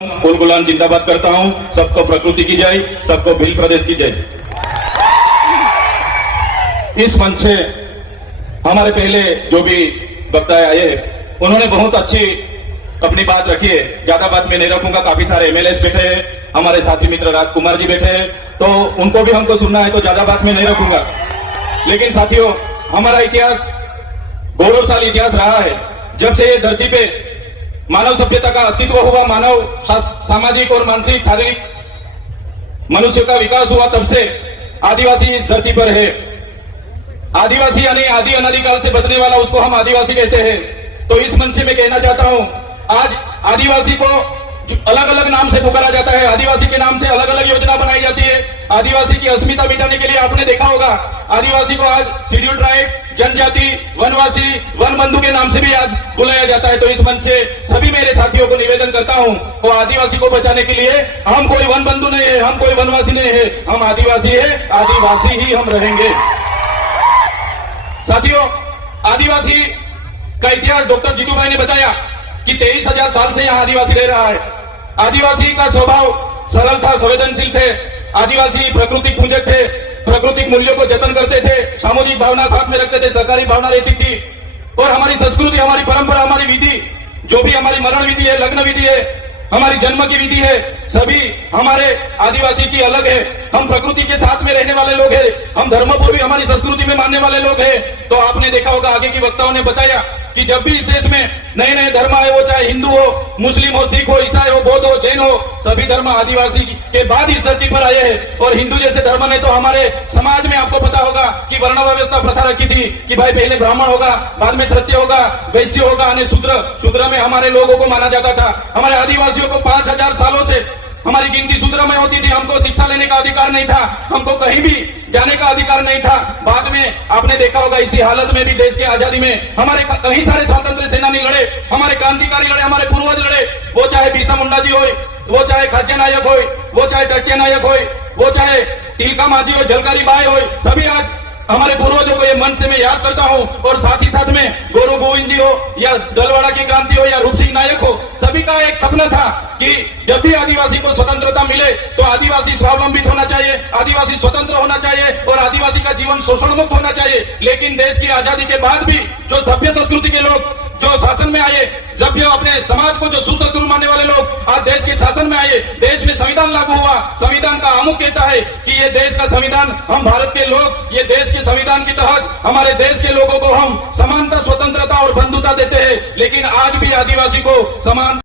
फूल गुलाम जिंदाबाद करता हूं। सबको प्रकृति की जय, सबको भील प्रदेश की जय। इस मंच से हमारे पहले जो भी वक्ता आए उन्होंने बहुत अच्छी अपनी बात रखी है। ज्यादा बात मैं नहीं रखूंगा। काफी सारे एमएलए बैठे हैं, हमारे साथी मित्र राजकुमार जी बैठे हैं, तो उनको भी हमको सुनना है, तो ज्यादा बात मैं नहीं रखूंगा। लेकिन साथियों, हमारा इतिहास गौरवशाली इतिहास रहा है। जब से ये धरती पे मानव सभ्यता का अस्तित्व हुआ, मानव सामाजिक और मानसिक शारीरिक मनुष्य का विकास हुआ, तब से आदिवासी इस धरती पर है। आदिवासी यानी आदि अनादिकाल से बसने वाला, उसको हम आदिवासी कहते हैं। तो इस मंच से मैं कहना चाहता हूं, आज आदिवासी को अलग अलग नाम से पुकारा जाता है, आदिवासी के नाम से अलग अलग योजना बनाई जाती है। आदिवासी की अस्मिता मिटाने के लिए आपने देखा होगा, आदिवासी को आज शेड्यूल ट्राइब, जनजाति, वनवासी, वन बंधु के नाम से भी आज बुलाया जाता है। तो इस मंच से सभी मेरे साथियों को निवेदन करता हूं, तो आदिवासी को बचाने के लिए हम कोई वन बंधु नहीं है, हम कोई वनवासी नहीं है, हम आदिवासी है, आदिवासी ही हम रहेंगे। साथियों, आदिवासी का इतिहास डॉक्टर जीतूभाई ने बताया कि 23,000 साल से यहाँ आदिवासी रह रहा है। आदिवासी का स्वभाव सरल था, संवेदनशील थे। आदिवासी प्राकृतिक पूजक थे, प्राकृतिक मूल्यों को जतन करते थे, सामूहिक भावना साथ में रखते थे, सरकारी भावना रहती थी। और हमारी संस्कृति, हमारी परंपरा, हमारी विधि, जो भी हमारी मरण विधि है, लग्न विधि है, हमारी जन्म की विधि है, सभी हमारे आदिवासी की अलग है। हम प्रकृति के साथ में रहने वाले लोग हैं, हम धर्म को भी हमारी संस्कृति में मानने वाले लोग हैं। तो आपने देखा होगा, आगे की वक्ताओं ने बताया कि जब भी इस देश में नए नए धर्म आए, वो चाहे हिंदू हो, मुस्लिम हो, सिख हो, ईसाई हो, बौद्ध हो, जैन हो, सभी धर्म आदिवासी के बाद इस धरती पर आए हैं। और हिंदू जैसे धर्म ने तो हमारे समाज में आपको पता होगा कि वर्ण व्यवस्था प्रथा रखी थी कि भाई पहले ब्राह्मण होगा, बाद में क्षत्रिय होगा, वैश्य होगा, और शूद्र में हमारे लोगों को माना जाता था। हमारे आदिवासियों को 5,000 सालों से हमारी गिनती शूद्र में होती थी। हमको शिक्षा लेने का अधिकार नहीं था, हमको कहीं भी जाने का अधिकार नहीं था। बाद में आपने देखा होगा, इसी हालत में भी देश की आजादी में हमारे कई सारे स्वतंत्र सेनानी लड़े, हमारे क्रांतिकारी लड़े, हमारे पूर्वज लड़े। वो चाहे बिरसा मुंडा जी हो, वो चाहे खाद्य नायक हो, वो चाहे टक्के नायक हो, वो चाहे तिलका माझी हो, झलकारी बाई हो, सभी आज हमारे पूर्वजों को ये मन से मैं याद करता हूं। और साथ ही साथ में गोरू गोविंद जी हो, या दलवाड़ा की क्रांति हो, या रूप सिंह नायक हो, सभी का एक सपना था कि जब भी आदिवासी को स्वतंत्रता मिले तो आदिवासी स्वावलंबित होना चाहिए, आदिवासी स्वतंत्र होना चाहिए, और आदिवासी का जीवन शोषण मुक्त होना चाहिए। लेकिन देश की आजादी के बाद भी जो सभ्य संस्कृति के लोग जो शासन में आए, जब भी अपने समाज को जो सुसंस्कृत मानने वाले लोग आज देश के शासन में आए, देश में संविधान लागू हुआ। संविधान का आमुख कहता है कि ये देश का संविधान, हम भारत के लोग ये देश के संविधान के तहत हमारे देश के लोगों को हम समानता, स्वतंत्रता और बंधुता देते हैं। लेकिन आज भी आदिवासी को समान